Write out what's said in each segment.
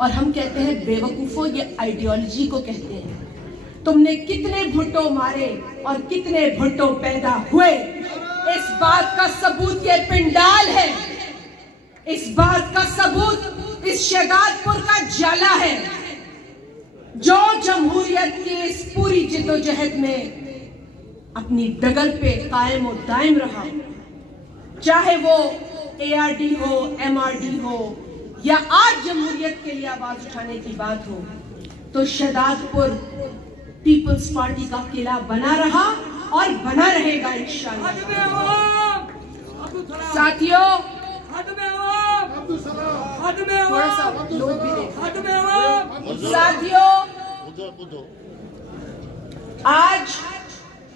اور ہم کہتے ہیں بیوقوفوں یہ آئیڈیالوجی کو کہتے ہیں. تم نے کتنے بھٹو مارے اور کتنے بھٹو پیدا ہوئے, اس بات کا ثبوت یہ پنڈال ہے, اس بات کا ثبوت اس شہداد پور کا جالا ہے جو جمہوریت کی اس پوری جدوجہد میں اپنی ڈگر پہ قائم و دائم رہا. چاہے وہ ARD ہو, MRD ہو, یا آج جمہوریت کے لیے آواز اٹھانے کی بات ہو, تو شہداد پور پیپلز پارٹی کا قلعہ بنا رہا اور بنا رہے گا انشاءاللہ. ساتھیوں, تھوڑا سا لوگ بھی دیکھیں. ساتھیوں, آج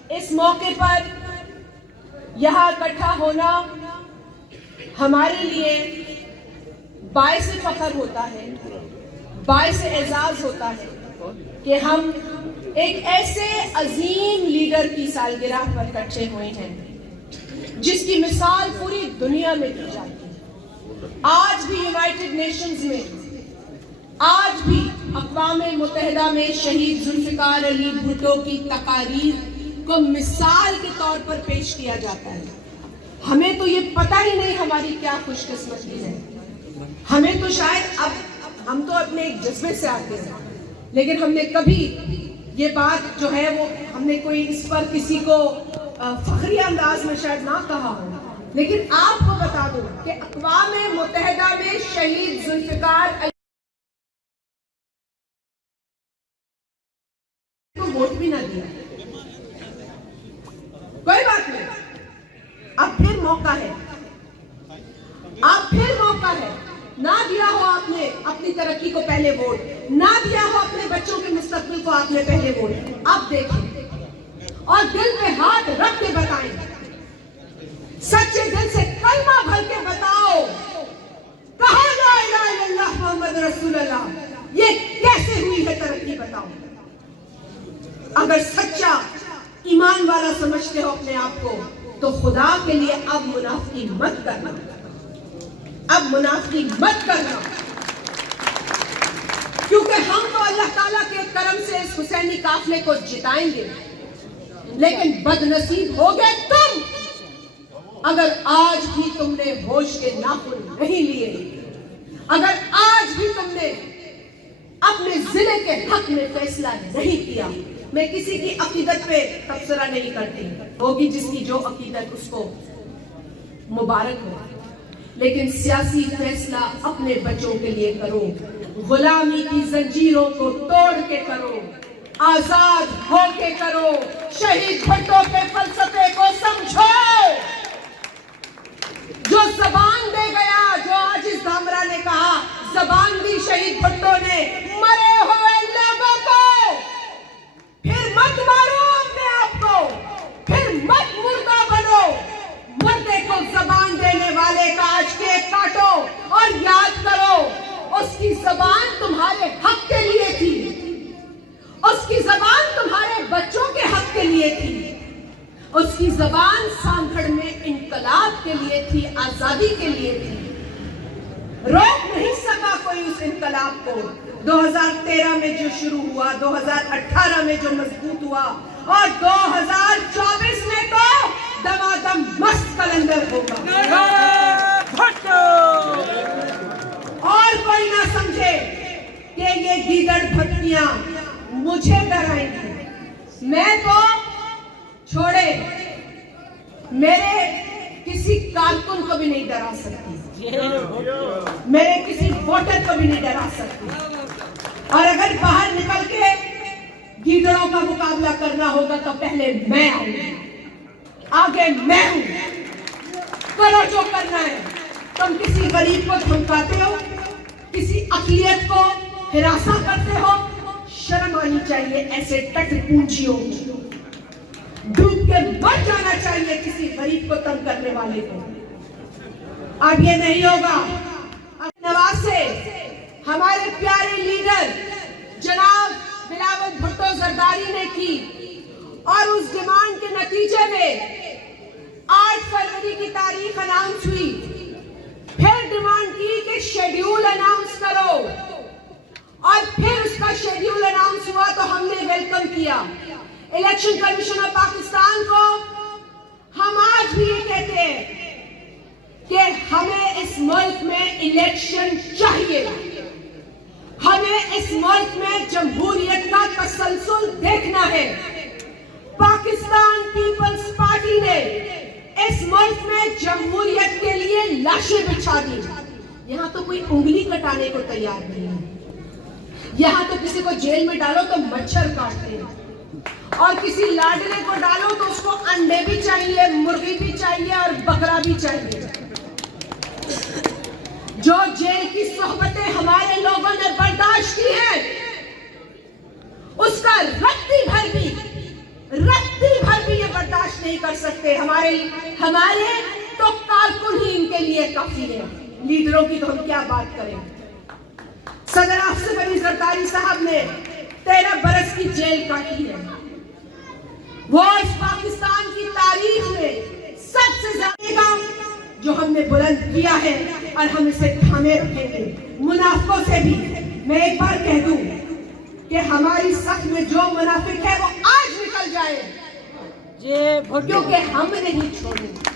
اس موقع پر یہاں اکٹھا ہونا ہمارے لیے باعث فخر ہوتا ہے, باعث اعزاز ہوتا ہے کہ ہم ایک ایسے عظیم لیڈر کی سالگرہ پر اکٹھے ہوئے ہیں جس کی مثال پوری دنیا میں دی جاتی ہے. آج بھی یونائٹڈ نیشنز میں, آج بھی اقوام متحدہ میں شہید ذوالفقار علی بھٹو کی تقاریر کو مثال کے طور پر پیش کیا جاتا ہے. ہمیں تو یہ پتہ ہی نہیں ہماری کیا خوش قسمتی ہے. ہمیں تو شاید اب ہم تو اپنے ایک جذبے سے آتے ہیں, لیکن ہم نے کبھی یہ بات جو ہے وہ ہم نے کوئی اس پر کسی کو فخری انداز میں شاید نہ کہا ہو. لیکن آپ کو بتا دوں کہ اقوام متحدہ میں شہید ذوالفقار علی کو ووٹ بھی نہ دیا. کوئی بات نہیں, اب پھر موقع ہے, اب پھر موقع ہے. نہ دیا ہو آپ نے اپنی ترقی کو پہلے ووٹ, نہ دیا ہو اپنے بچوں کے مستقبل کو آپ نے پہلے ووٹ, اب دیکھیں اور دل پہ ہاتھ رکھ کے بتائیں, سچے دل سے کلمہ بھر کے بتاؤ, کہا لا الہ الا اللہ محمد رسول اللہ, یہ کیسے ہوئی ہے ترقی بتاؤ. اگر سچا ایمان والا سمجھتے ہو اپنے آپ کو تو خدا کے لیے اب منافقی مت کرنا, اب منافقی مت کرنا, کیونکہ ہم تو اللہ تعالیٰ کے کرم سے اس حسینی قافلے کو جتائیں گے. لیکن بد نصیب ہو گئے تم اگر آج بھی تم نے ہوش کے ناخن نہیں لیے, اگر آج بھی تم نے اپنے ضلع کے حق میں فیصلہ نہیں کیا. میں کسی کی عقیدت پہ تبصرہ نہیں کرتی, ہوگی جس کی جو عقیدت اس کو مبارک ہو, لیکن سیاسی فیصلہ اپنے بچوں کے لیے کرو, غلامی کی زنجیروں کو توڑ کے کرو, آزاد ہو کے کرو, شہید بھٹو کے فلسفے کو سمجھو. جو زبان دے گیا, جو آج اس دھامرا نے کہا, زبان دی شہید بھٹو نے مرے ہوئے لوگوں کو. پھر مت مارو اپنے آپ کو, پھر مت مردہ بنو. مردے کو زبان دینے والے کا آج کیک کاٹو اور یاد کرو اس کی زبان تمہارے حق کے لیے تھی, اس کی زبان تمہارے بچوں کے حق کے لیے تھی, اس کی زبان سانکھڑ میں انقلاب کے لیے تھی, آزادی کے لیے تھی. روک نہیں سکا کوئی اس انقلاب کو. 2013 میں جو شروع ہوا, 2018 میں جو مضبوط ہوا, اور 2024 میں تو دمادم مست کلندر ہوگا. اور کوئی نہ سمجھے کہ یہ گیدڑ بھٹکیاں مجھے ڈرائیں گی. میں تو چھوڑے, میرے کسی کارکن کو بھی نہیں ڈرا سکتی, میرے کسی ووٹر کو بھی نہیں ڈرا سکتی. اور اگر باہر نکل کے گیدڑوں کا مقابلہ کرنا ہوگا تو پہلے میں آؤں گی, آگے میں ہوں. کرو جو کرنا ہے. تم کسی غریب کو دھمکاتے ہو, کسی اقلیت کو ہراساں کرتے ہو, شرم آنی چاہیے ایسے ٹٹ پونجیوں کو. ڈوب کے مر جانا چاہیے کسی غریب کو تنگ کرنے والے کو. اب یہ نہیں ہوگا. نواز سے ہمارے پیارے لیڈر جناب بلاول بھٹو زرداری نے کی, اور اس ڈیمانڈ کے نتیجے میں 8 فروری کی تاریخ اناؤنس ہوئی. پھر ڈیمانڈ کی کہ شیڈیول اناؤنس کرو, اور پھر اس کا شیڈیول اناؤنس ہوا تو ہم نے ویلکم کیا. الیکشن کمیشن آف پاکستان کو ہم آج بھی یہ کہتے ہیں کہ ہمیں اس ملک میں الیکشن چاہیے. ہمیں اس ملک میں جمہوریت کا تسلسل دیکھنا ہے. پاکستان پیپلز پارٹی نے اس ملک میں جمہوریت کے لیے لاشیں بچھا دی. یہاں تو کوئی انگلی کٹانے کو تیار نہیں ہے. یہاں تو کسی کو جیل میں ڈالو تو مچھر کاٹتے ہیں, اور کسی لاڈلے کو ڈالو تو اس کو انڈے بھی چاہیے, مرغی بھی چاہیے اور بکرا بھی چاہیے. جو جیل کی صحبتیں ہمارے لوگوں نے برداشت کی ہیں, اس کا رتی بھر بھی یہ برداشت نہیں کر سکتے. ہمارے تو کارکن ہی ان کے لیے کافی ہیں, لیڈروں کی تو ہم کیا بات کریں. صدر آصف علی زرداری صاحب نے 13 برس کی جیل کاٹی ہے. وہ اس پاکستان کی تاریخ میں سب سے زیادہ جو ہم نے بلند کیا ہے, اور ہم اسے تھامے رکھیں گے. منافقوں سے بھی میں ایک بار کہہ دوں کہ ہماری صف میں جو منافق ہے وہ آج نکل جائے, کیونکہ ہم نہیں چھوڑیں.